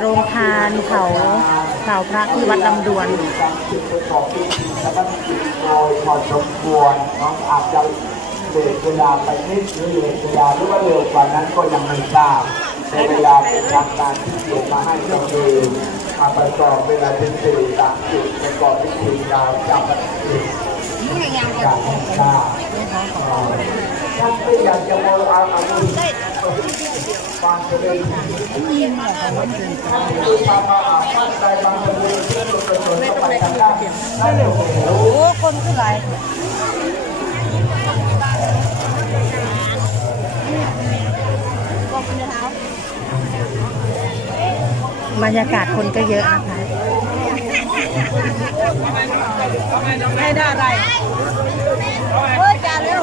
โรงทานเผาเผาพระที่วัดลำดวนสมควรน้องอาจจะเลทเวลาไปนิดหรือเลทเวลาหรือว่าเร็วกว่านั้นก็ยังไม่ทราบแต่เวลาเป็นทางการที่เกี่ยวมาให้ก็คือมาประกอบเวลาเป็นสี่อตามจุดประกอบพิธีดาวจำปาทิการให้ทราบท่านไม่อยากจะมองเอาอาเงินความเจริญดูความมาอาภาษใจบางคนเพื่อประโยชน์เข้าไปทางด้านนั่นเองโอ้คนคือไรบรรยากาศคนก็เยอะนะคะไม่ได้อะไรเฮ้ยจ่าเร็ว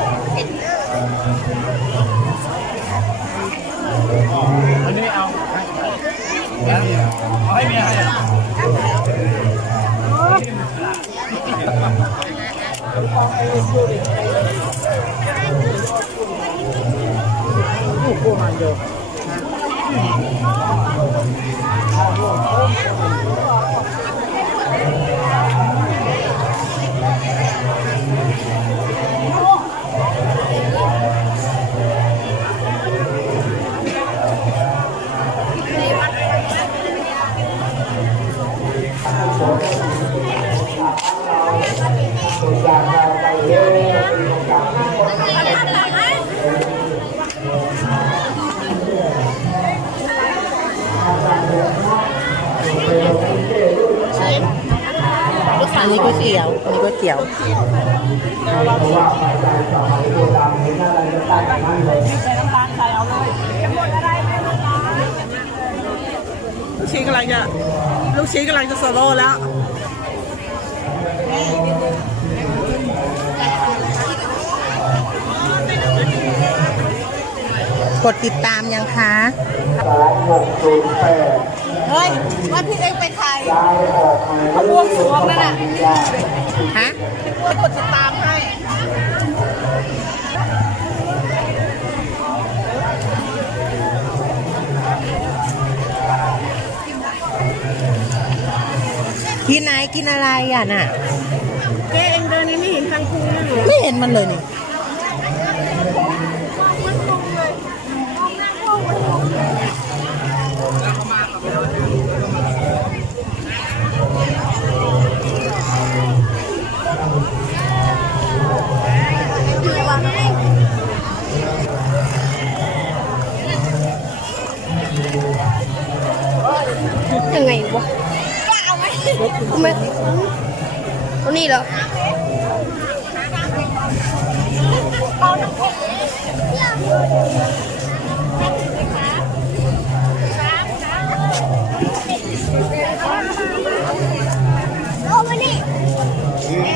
กเราไปเมียให้โอ้โหมันเยอะ อันนี้ก๋วยเตี๋ยวอันนี้ก๋วยเตี๋ยวเพราะว่าไปใจสมัยโบราณเห็นอะไรก็ตั้งด่างนั้นเลยลูกชิ้นกำลังจะลูกชิ้นกำลังจะโซโล่แล้ว กดติดตามยังคะสองหกศูนย์แปดเฮ้ยว่าที่เองเป็นใครย้ายออกมาเรื่อยๆฮะกดกดติดตามให้กินไหนกินอะไรอะน่ะเจ๊เองเดินนี้ไม่เห็นคังคูเลยเหรอไม่เห็นมันเลยนี่ ยังไงวะเอาไหมไม่ตรงนี้เหรอ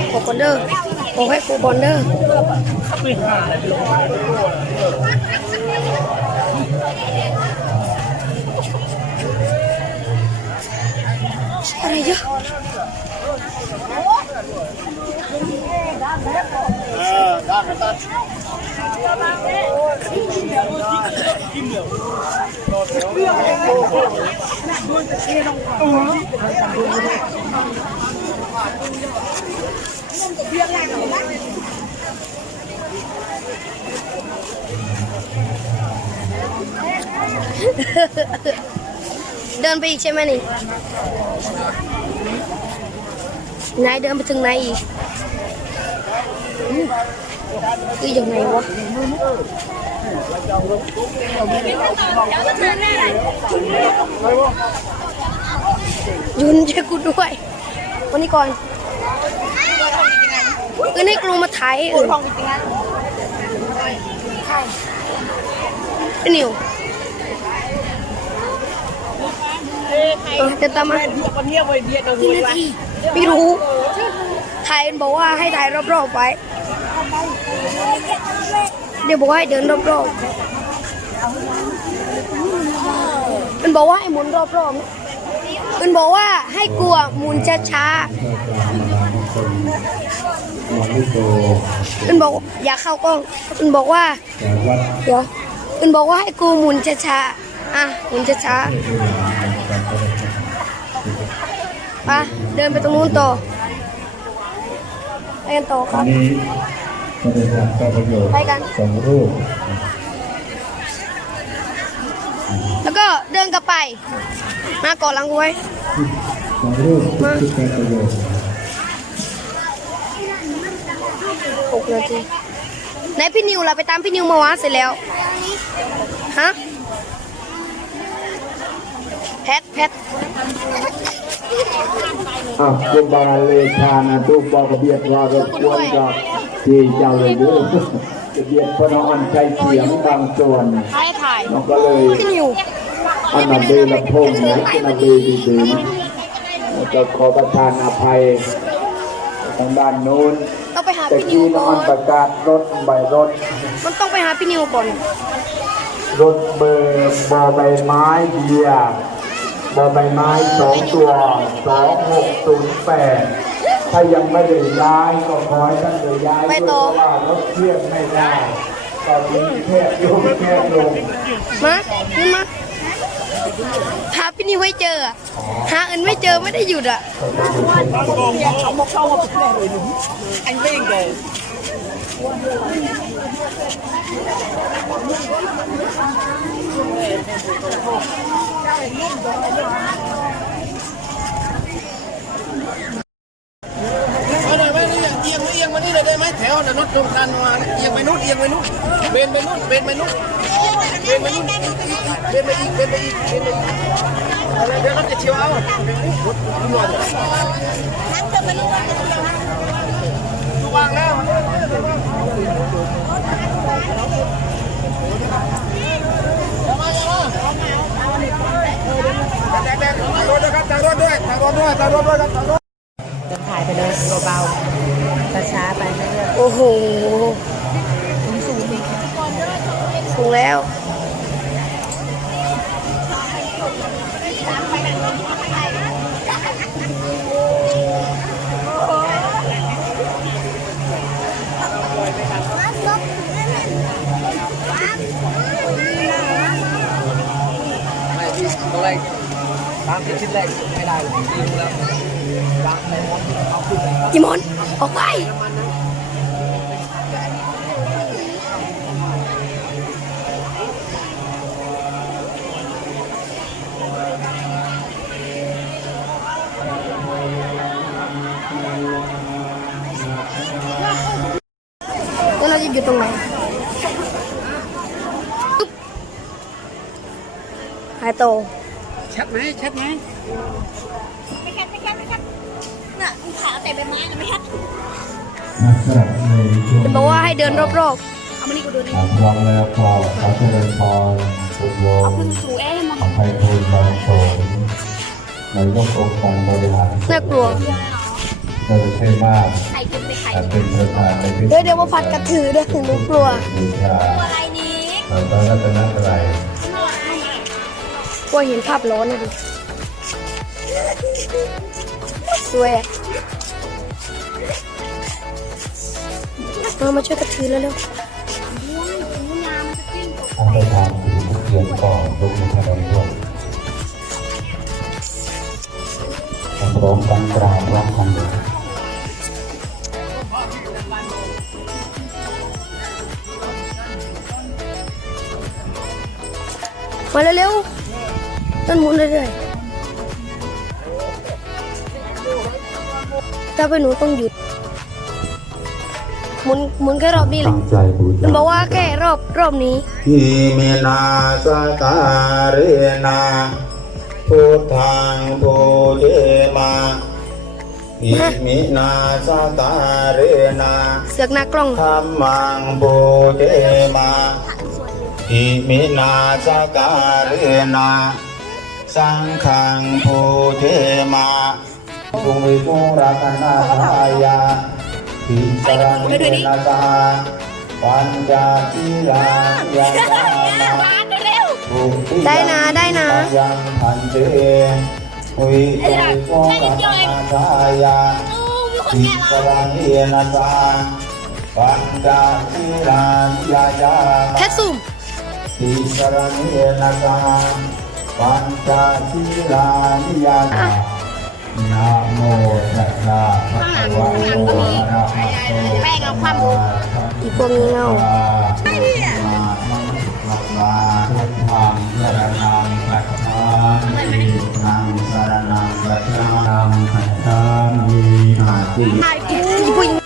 โคคอนเดอร์โอ้ให้โคคอนเดอร์อะไรเย อะ เดินไปอีกใช่ไหมนี่นายเดินไปถึงไหนอีกคือยังไงวะยุนช่กูด้วย วันนี้ก่อนเงินให้กลงมาถ่ายออห้องจริงๆนนิว เฮ้ออเดินตามมาเบียดกันเนี่ยไว้เบียดกันาทีไม่รู้ถ่ายบอกว่าให้ถ่ายรอบๆไปเดี๋ยวบอกว่าให้เดินรอบๆมันบอกว่าให้หมุนรอบๆมันบอกว่าให้กลัวหมุนช้าๆมันบอกอย่าเข้ากล้องมันบอกว่าเดี๋ยวมันบอกว่าให้กูหมุนช้าๆอะหมุนช้าๆ ไปเดินไปตรงนู้นต่อไปกันต่อคอัรันบ นี้ก็ได้รับประโยชน์ไปกัน สองรูปแล้วก็เดินกลับไป มาก่อนหลังกูไว้ สองรูปที่เป็นประโยชน์หกนาทีไหนพี่นิวล่ะไปตามพี่นิวมาวะเสร็จแล้ว ฮะ แพท แพท อะคุณบาเลชานะทุกบอกเบียดว่ารบกวนกับที่เจ้าเลยเด้อจะเบียดเพราะน้องอันใจเสียงบางส่วนให้ถ่ายน้องก็เลยพี่นิวอันนาเบลพงศ์นะอันนาเบลดีดีแล้วก็ขอประทานอภัยทางด้านโน้นต้องไปหาแต่พี่นิที่วน้องก่ออันนประกาศรถใบรถ มันต้องไปหาพี่นิวก่อน รถเบอร์บอใบไม้เบียร์ บอใบไม้สองตัวสองหกศูนย์แปดถ้ายังไม่ได้ย้ายก็ขอให้ท่านได้ย้ายไปด้วยต่อเพราะว่ารถเครื่องไม่ได้ตอนนี้แคบลงแคบลงมาขึ้นมาหาพี่นิวให้เจออะหาอื่นไม่เจอไม่ได้หยุดอะเอาหมกเข้ามาเป็นเลยอันเป็นเลยไม่ได้ไม่ได้เอียงไม่เอียงมานี่เลย ได้ไหมแถวน่ะรถตรงกันมาเอียงไปนู้นเอียงไปนู้นเบนไปนู้นเบนไปนู้นเบนไปนู้นเบนไปอีกเบนไปอีกเบนไปอีกอะไรเดี๋ยวรถจะเชียวเอาคุณหน่อยดูวางแล้วแดงแดงรถด้วยครับทางรถด้วยทาง รถด้วยทางรถด้วยครับทางรถจะถ่ายไปเลยเบาๆช้าๆไปเรื่อยโอ้โหสูงแล้วามที่ชิ้นแรกไม่ได้เลยพี่รู้แล้ววางในมดเอาขึ้นเลยจิมอนออกไป แล้วเราจะอยู่ตรงไหนปึ๊บหายโต ชัดไหมชัดไหมไม่แค่ไม่แค่ไม่แค่น่ะขาแต่ใบไม้นะไม่แค่นะสำหรับในช่วงจะบอกว่าให้เดินรอบพร้อมแล้วก็ขอเจริญพรบุญโยมๆสูเอ้มันขอให้ทูลบางโสมในยกองค์การบริหารๆน่ากลัวโดยเทมากไข่กินไปไข่แต่เป็นประธานในพิธีเดี๋ยวเดี๋ยวมาพัดกระถือด้วยถึงหนูกลัวบูชาอะไรนี้เราต้องรัตนตรัยก ลัวเห็นภาพร้อนนะดิสวยมามาช่วยกระถือแล้วเร็วท่านได้ทำสิ่งที่เกียรติก่อนลุกในขณะร่วมพร้อมกันกราบร้องกันเลยมาเร็วๆ ต้นหมุนเรื่อยๆถ้าเป็นหนูต้องหยุดหมุนหมุนแค่รอบนี้แหละตั้งใจบูมันชาบอกว่าแค่รอบรอบนี้อิเมนาสการเรนาพุทธังบูเจมาอิมินาสการเนาเสือกหน้ากล้องธรรมังปูเจมา อิมินาสการนา สังฆังปูเจมาตุงวิตุงรัตนาทายาทิสรังเนนาสาปัญจทิลายาจานาทุติยได้นะได้นะยังพันเตวิตุงรัตนาทายาทิสรังเนนาสาปัญจทิลายาจาแค่ซุ่มทิสรังเนนาสา ปัญจทิลายาจานะโมตัสสะภะคะวะโตอะระหะโตแป้งเอาความอีพวกนี้เงามามังสัพพะพุทธังสรณังคัจฉามินังสรณังคัจฉามิคัจฉามิอาติอี